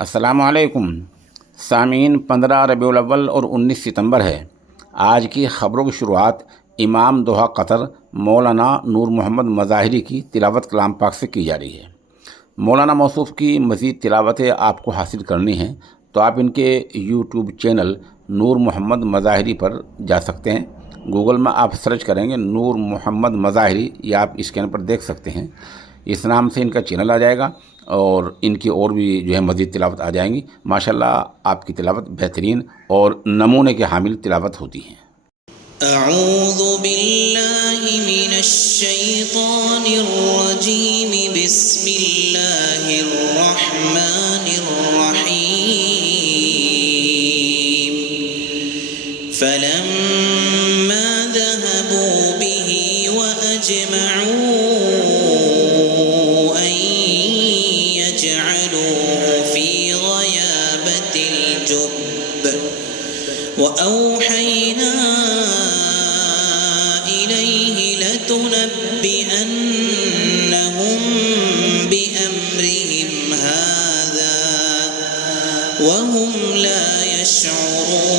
अस्सलामुअलैकुम सामीन। 15 रबीउल अव्वल और 19 सितंबर है। आज की ख़बरों की शुरुआत इमाम दोहा कतर मौलाना नूर मोहम्मद मज़ाहिरी की तिलावत कलाम पाक से की जा रही है। मौलाना मौसूफ़ की मज़ीद तिलावतें आपको हासिल करनी हैं तो आप इनके यूट्यूब चैनल नूर मोहम्मद मज़ाहिरी पर जा सकते हैं। गूगल में आप सर्च करेंगे नूर मोहम्मद मज़ाहिरी, या आप स्कैन पर देख सकते हैं। इस नाम से इनका चैनल आ जाएगा और इनकी और भी जो है मज़ीद तिलावत आ जाएंगी। माशाल्लाह आपकी तिलावत बेहतरीन और नमूने के हामिल तिलावत होती हैं। अऊज़ु बिल्लाहि मिनश शैतानिर रजीम, बिस्मिल्लाहिर रहमानिर रहीम। फलम्मा ज़हबू बिही व अजमऊ अन यजअलूहु फी ग़याबतिल जुब्ब व औहैना लतुनब्बिअन्नहुम बिअम्रिहिम हाज़ा वहुम ला यशऊरून।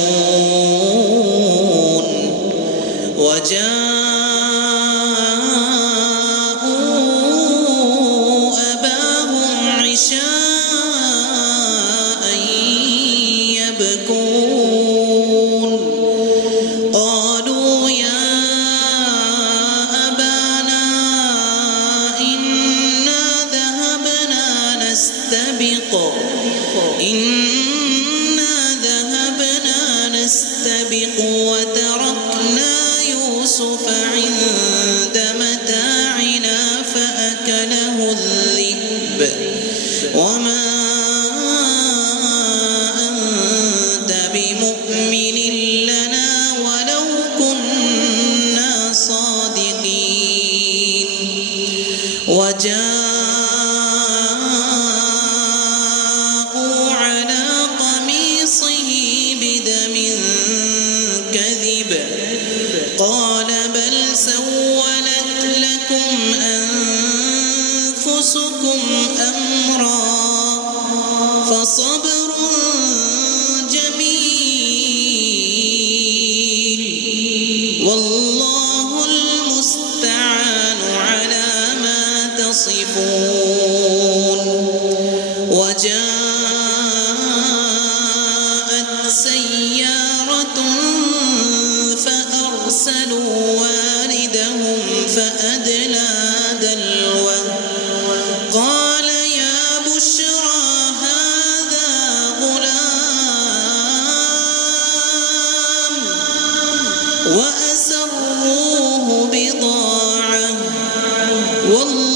वजाअू अबाहुम इशाअन यबकून। क़ालू या अबाना इन्ना ज़हबना नस्तबिक़ वतरकना यूसुफ इंद मताइना फअकलहु الذئب वमा अंत बिमुअ्मिन लना वलौ कुन्ना सादिक़ीन। قال بل سولت لكم أنفسكم أمرا فصبر جميل والله المستعان على ما تصفون. وجاءت سيارة فأرسلوا واردهم فأدلى دلوه قال يا بشرى هذا غلام وأسروه بضاعة والله